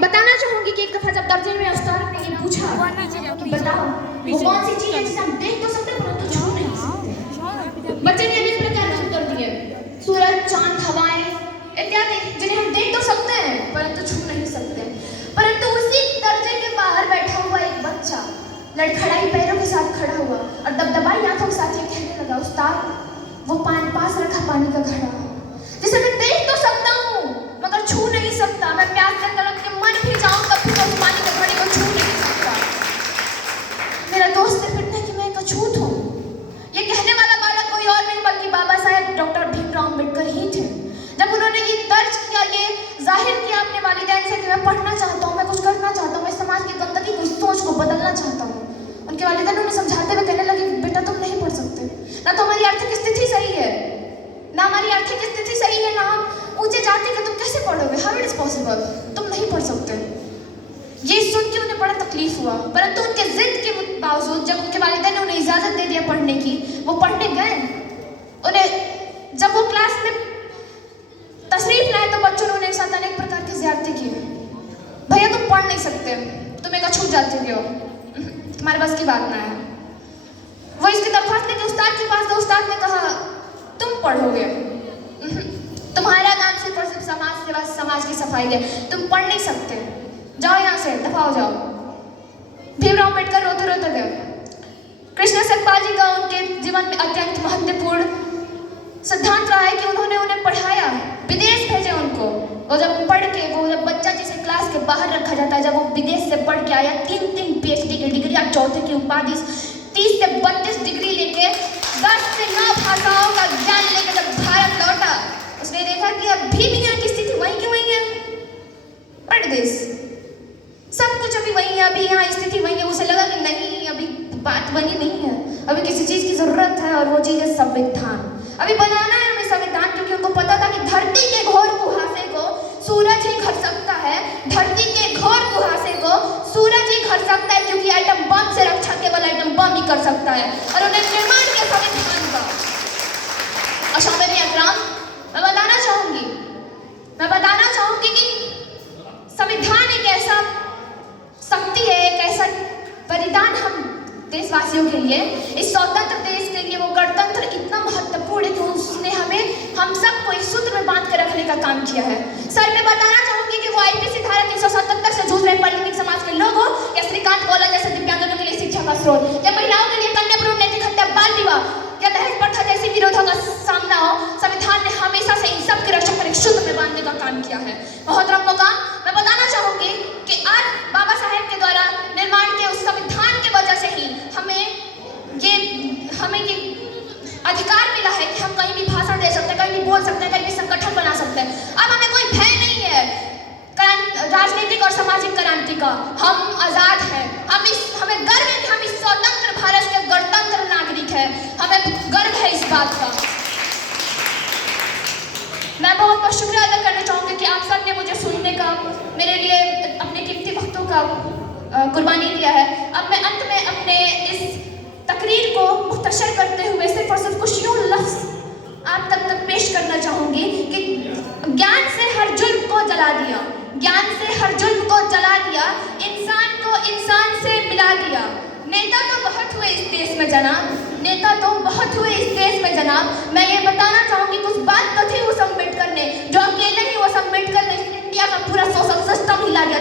बताना चाहूंगी कि एक दफा जब दर्जे में उस्ताद ने ये पूछा कि बताओ वो कौन सी चीज है जिसे हम देख तो सकते परंतु छू नहीं सकते। बच्चे ने अनेक प्रकार के उत्तर दिए, सूरज, चांद, हवाएं इत्यादि, जिन्हें हम देख तो सकते हैं परंतु छू नहीं सकते। परंतु उसी दर्जे के बाहर बैठा हुआ एक बच्चा लड़खड़ाई पैरों के साथ खड़ा हुआ और दबदबाई आंखों के साथ ये कहने लगा, उस्ताद वो पास रखा पानी का घड़ा जिसे मैं देख तो सकता हूँ मगर छू नहीं सकता। मैं प्यास से तड़प के मर भी जाऊं तब भी उस पानी के घड़े को छू नहीं सकता। मेरा दोस्त ने फिर कि मैं एक अछूत हूँ। ये कहने वाला बालक कोई और नहीं बल्कि बाबा साहेब डॉक्टर भीमराव अम्बेडकर ही थे। जब उन्होंने ये दर्ज किया, ये जाहिर किया अपने वालिदैन से कि मैं पढ़ना चाहता हूँ, मैं कुछ करना चाहता हूँ, मैं समाज की गंदगी को, इस सोच को बदलना चाहता हूँ, उनके वालिदैन उन्हें समझाते हुए कहने लगे, बेटा तुम नहीं पढ़ सकते, ना तो हमारी आर्थिक स्थिति सही है, ना हमारी आर्थिक स्थिति सही है, ना हम ऊंचे जाति के, तुम कैसे पढ़ोगे, हाउ इट इज पॉसिबल, तुम नहीं पढ़ सकते। ये सुन के उन्हें बड़ा तकलीफ हुआ, परंतु उनके जिद के बावजूद जब उनके वालिदैन ने उन्हें इजाजत दे दिया पढ़ने की, वो पढ़ने गए। उन्हें जब वो क्लास में तशरीफ लाए तो बच्चों ने उन्हें साथ अनेक प्रकार की ज़्यादती की। भैया तुम पढ़ नहीं सकते, तुम एक अछूत जाति के हो, तुम्हारे बस की बात ना है। वो इसकी दरख्वास्त लेके उस्ताद के पास गए। उस्ताद ने कहा तुम पढ़ोगे, तुम्हारा काम सिर्फ और सिर्फ समाज सेवा, समाज की सफाई है, तुम पढ़ नहीं सकते, जाओ यहाँ से, दफा हो जाओ। भीमराव अम्बेडकर रोते रोते गए। कृष्ण सतपाल जी का उनके जीवन में अत्यंत महत्वपूर्ण सिद्धांत रहा है कि उन्होंने उन्हें पढ़ाया, विदेश भेजे उनको, और जब पढ़ के वो जब बच्चा जिसे क्लास के बाहर रखा जाता है, जब वो विदेश से पढ़ के आया, 3 PhD की डिग्री और चौथे की उपाधि, 30 से 32 डिग्री लेके 10 से 9 भाषाओं का ज्ञान लेकर जब भारत लौटा, उसने देखा कि अभी भी यहाँ की स्थिति वही की वही है। परदेश सब कुछ अभी वही है, अभी यहाँ स्थिति वही है। उसे लगा कि नहीं, अभी बात बनी नहीं है, अभी किसी चीज की जरूरत है, और वो चीज है संविधान। अभी बनाना है हमें संविधान, क्योंकि उनको पता था कि धरती के घोर कुहासे को सूरज ही घर सकता है, धरती के घोर कुहासे को सूरज ही घर सकता है, क्योंकि एटम बम से रक्षा केवल एटम बम ही कर सकता है। और उन्हें निर्माण किया संविधान का। और शामिल अकराम, मैं बताना चाहूंगी कि संविधान एक ऐसा शक्ति है, एक ऐसा बलिदान हम देशवासियों के लिए, इस स्वतंत्र देश के लिए, वो गणतंत्र इतना महत्वपूर्ण है कि उसने हमें, हम सबको एक सूत्र में बांध कर रखने का काम किया है। सर मैं बताना चाहूंगी कि वो IPC धारा 377 से जूझ रहे पॉलिटिक समाज के लोगों, या श्रीकांत गोला जैसे दिव्यांगजनों के लिए शिक्षा का स्रोत, या महिलाओं के लिए कन्या भ्रूण नैतिक हत्या, बाल विवाह या दहेज प्रथा जैसी विरोधों का सामना हो, संविधान ने हमेशा से इन सब की रक्षा कर एक सूत्र में बांधने का काम किया है। मोहतरम मुकाम, मैं बताना चाहूंगी कि आज बाबा साहेब के द्वारा निर्माण के उस संविधान की वजह से ही हमें ये अधिकार मिला है कि हम कहीं भी भाषण दे सकते हैं, कहीं भी बोल सकते हैं, कहीं भी संगठन बना सकते हैं। अब हमें कोई भय नहीं है राजनीतिक और सामाजिक क्रांति का, हम आजाद हैं। हमें गर्व है कि हम इस स्वतंत्र भारत के गणतंत्र नागरिक हैं, हमें गर्व है इस बात का। मैं बहुत बहुत शुक्रिया अदा करना चाहूँगी कि आप सब ने मुझे सुनने का, मेरे लिए अपने कीमती वक्तों का कुर्बानी दिया है। अब मैं अंत में अपने इस तकरीर को मुख्तसर करते हुए सिर्फ और सिर्फ कुछ यूँ लफ्ज़ आप तक पेश करना चाहूँगी कि ज्ञान से हर जुल्म को जला दिया, ज्ञान से हर जुल्म को जला दिया, इंसान को इंसान से मिला दिया। नेता तो बहुत हुए इस देश में जनाब, नेता तो बहुत हुए इस देश में जनाब। मैं ये बताना चाहूँगी कुछ बात तो थी उस अम्बेडकर ने, जो अकेले ही उस अम्बेडकर ने इंडिया का पूरा सोशल सिस्टम हिला दिया।